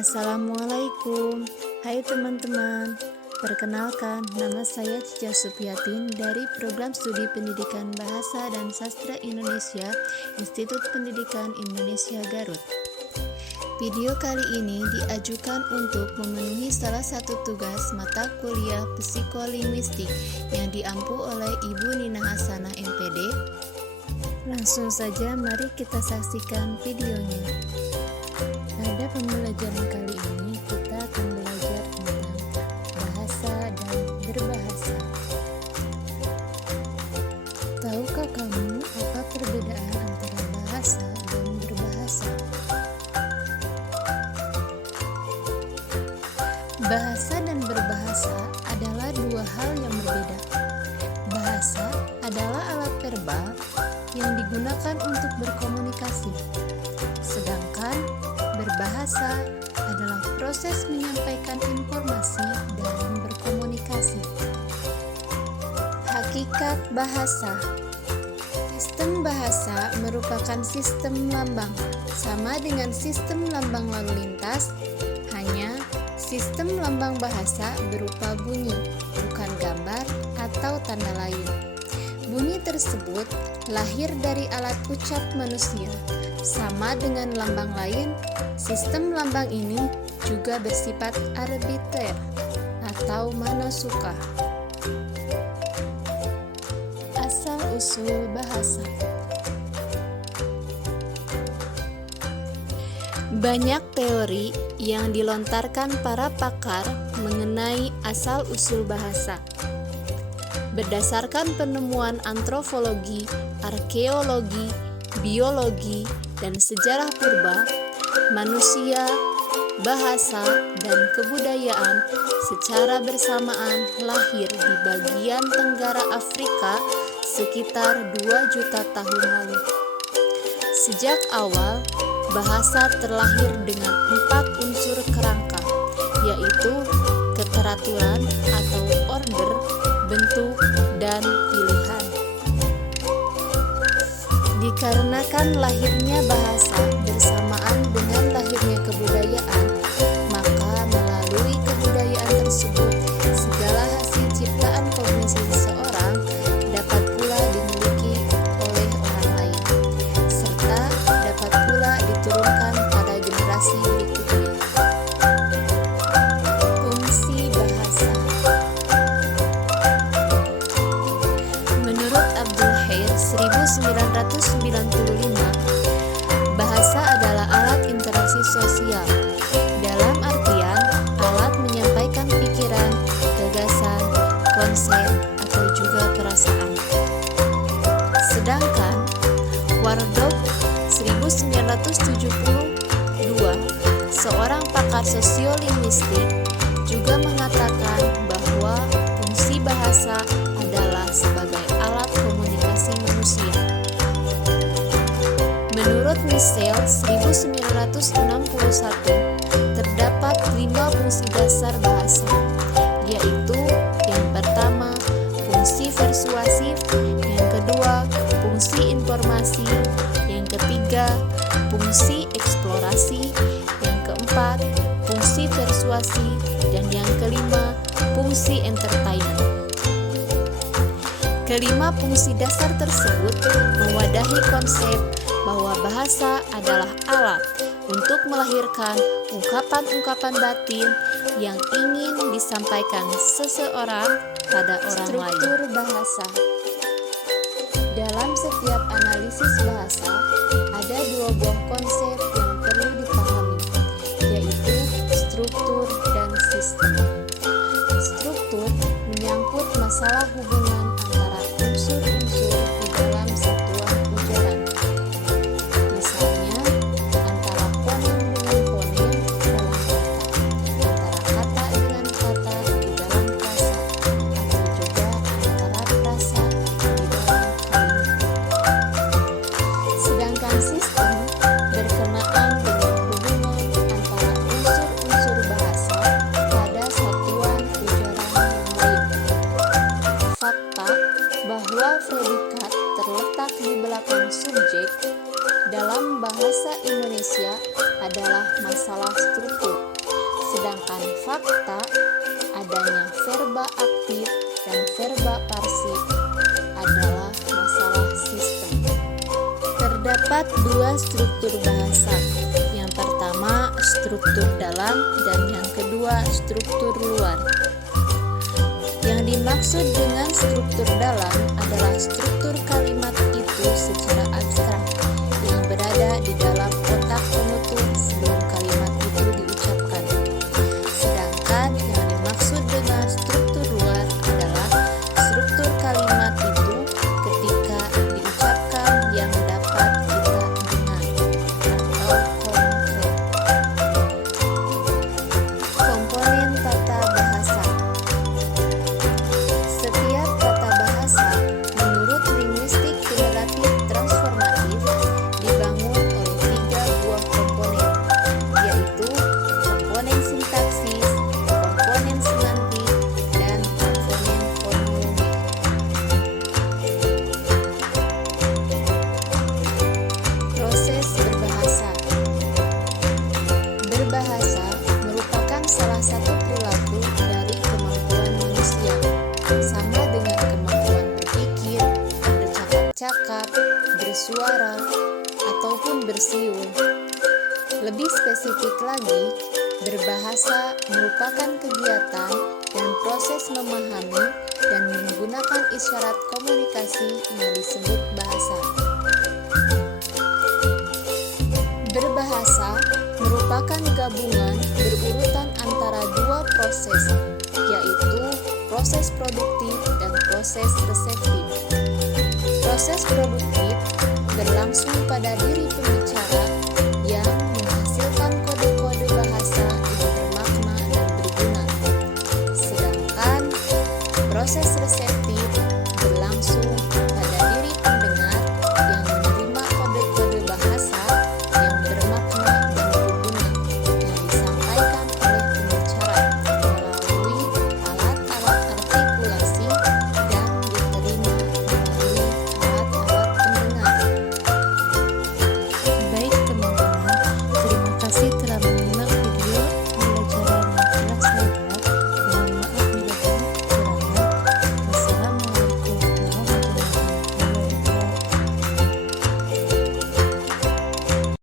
Assalamualaikum, hai teman-teman. Perkenalkan, nama saya Cica Supiatin dari Program Studi Pendidikan Bahasa dan Sastra Indonesia, Institut Pendidikan Indonesia Garut. Video kali ini diajukan untuk memenuhi salah satu tugas mata kuliah psikolinguistik yang diampu oleh Ibu Nina Hasanah MPD. Langsung saja mari kita saksikan videonya. Pada pembelajaran kali ini kita akan belajar tentang bahasa dan berbahasa. Tahukah kamu apa perbedaan antara bahasa dan berbahasa? Bahasa dan berbahasa adalah dua hal yang berbeda. Bahasa adalah alat verbal yang digunakan untuk berkomunikasi, sedangkan berbahasa adalah proses menyampaikan informasi dalam berkomunikasi. Hakikat bahasa. Sistem bahasa merupakan sistem lambang, sama dengan sistem lambang lalu lintas, hanya sistem lambang bahasa berupa bunyi, bukan gambar atau tanda lain. Bunyi tersebut lahir dari alat ucap manusia. Sama dengan lambang lain, sistem lambang ini juga bersifat arbiter atau mana suka. Asal-usul bahasa. Banyak teori yang dilontarkan para pakar mengenai asal-usul bahasa. Berdasarkan penemuan antropologi, arkeologi, biologi, dan sejarah purba, manusia, bahasa, dan kebudayaan secara bersamaan lahir di bagian tenggara Afrika sekitar 2 juta tahun lalu. Sejak awal, bahasa terlahir dengan 4 unsur kerangka, yaitu keteraturan atau order, bentuk, dan pilihan. Dikarenakan lahirnya bahasa bersamaan dengan lahirnya kebudayaan, maka melalui kebudayaan tersebut, segala hasil ciptaan kognisi seseorang dapat pula dimiliki oleh orang lain, serta dapat pula diturunkan pada generasi berikutnya. Fungsi bahasa. Menurut Abdul Khair 1995, bahasa adalah alat interaksi sosial, dalam artian alat menyampaikan pikiran, gagasan, konsep, atau juga perasaan. Sedangkan Wardorf 1972, seorang pakar sosiolinguistik, juga mengatakan bahwa fungsi bahasa adalah sebagai alat komunikasi manusia. Menurut Michel 1961, terdapat 5 fungsi dasar bahasa, yaitu yang pertama, fungsi persuasif, yang kedua, fungsi informasi, yang ketiga, fungsi eksplorasi, yang keempat, fungsi persuasi, dan yang kelima, fungsi entertainment. Kelima fungsi dasar tersebut mewadahi konsep bahwa bahasa adalah alat untuk melahirkan ungkapan-ungkapan batin yang ingin disampaikan seseorang pada orang lain. Struktur bahasa. Dalam setiap analisis bahasa, ada 2 buah konsep yang perlu dipahami, yaitu struktur dan sistem. Struktur menyangkut masalah hubungan antara unsur-unsur di dalam satuan ujaran. Misalnya, antara fonem dengan fonem dalam kata, antara kata dengan kata di dalam frasa, atau juga antara frasa di dalam kalimat. Sedangkan sistem berkenaan adalah masalah struktur, sedangkan fakta adanya verba aktif dan verba pasif adalah masalah sistem. Terdapat dua struktur bahasa. Yang pertama struktur dalam dan yang kedua struktur luar. Yang dimaksud dengan struktur dalam adalah struktur kalimat itu secara abstrak yang berada di dalam otak penutur sebelum kalimat itu diucapkan. Sedangkan yang dimaksud dengan struktur luar adalah struktur kalimat itu ketika diucapkan yang dapat kita dengar atau konkret. Komponen tata bahasa. Setiap tata bahasa menurut linguistik generatif transformatif dibangun oleh tiga buah komponen, yaitu komponen sintaksis, komponen semantik, dan komponen fonologi. Proses berbahasa. Berbahasa merupakan salah satu perilaku dari kemampuan manusia, sama dengan kemampuan berpikir, bercakap-cakap, bersuara, ataupun bersiul. Lebih spesifik lagi, berbahasa merupakan kegiatan dan proses memahami dan menggunakan isyarat komunikasi yang disebut bahasa. Berbahasa merupakan gabungan berurutan antara dua proses, yaitu proses produktif dan proses reseptif. Proses produktif berlangsung pada diri pembicara